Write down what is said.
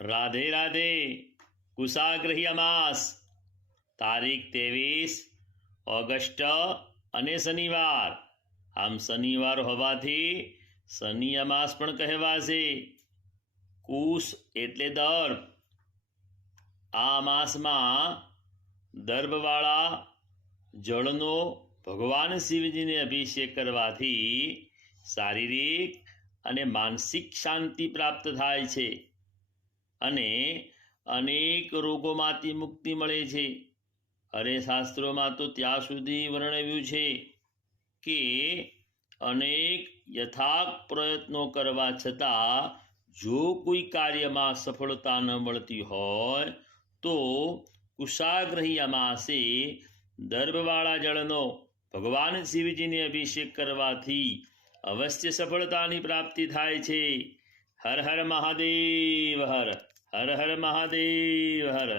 રાધે રાધે કુશાગ્રહી અમાસ. તારીખ ત્રેવીસ ઓગસ્ટ અને શનિવાર. આમ શનિવાર હોવાથી શનિ અમાસ પણ કહેવાશે. કુશ એટલે દર્ભ આ માસમાં દર્ભવાળા જળનો ભગવાન શિવજીને અભિષેક કરવાથી શારીરિક અને માનસિક શાંતિ પ્રાપ્ત થાય છે. અને અનેક રોગોમાંથી મુક્તિ મળે છે. અરે શાસ્ત્રોમાં તો ત્યાં સુધી વર્ણવ્યું છે કે અનેક યથાર્થ પ્રયત્નો કરવા છતાં જો કોઈ કાર્યમાં સફળતા ન મળતી હોય તો કુશાગ્રહી અમાસે દર્ભવાળા જળનો ભગવાન શિવજીને અભિષેક કરવાથી અવશ્ય સફળતાની પ્રાપ્તિ થાય છે. હર હર મહાદેવ હર હર મહાદેવ હર